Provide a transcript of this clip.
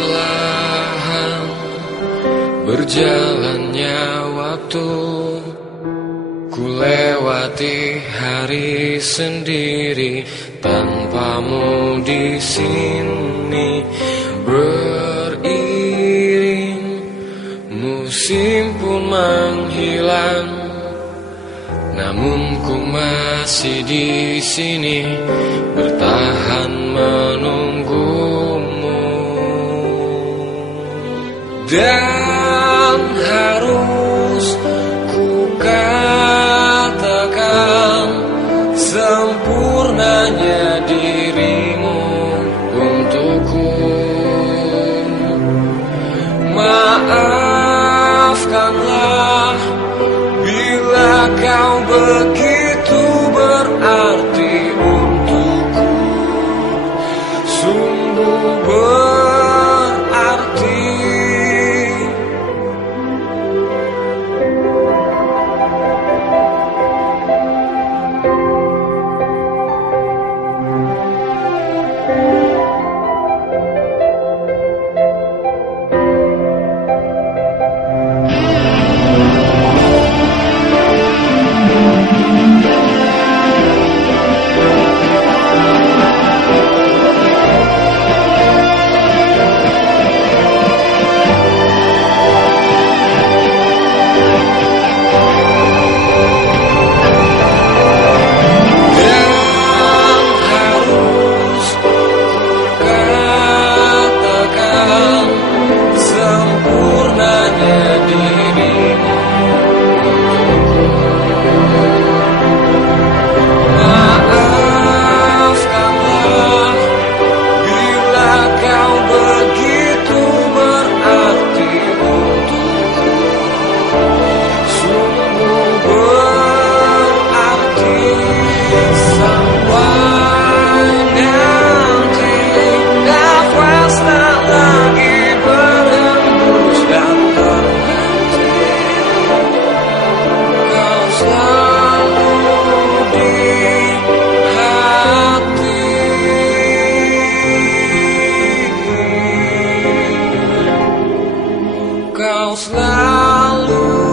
Perlahan berjalannya waktu, ku lewati hari sendiri tanpamu di sini. Beriring musim pun menghilang, namun ku masih di sini bertahan menunggumu. Dan harus ku katakan sempurnanya dirimu untukku. Maafkanlah bila kau begitu berarti untukku, sungguh berarti. Kau selalu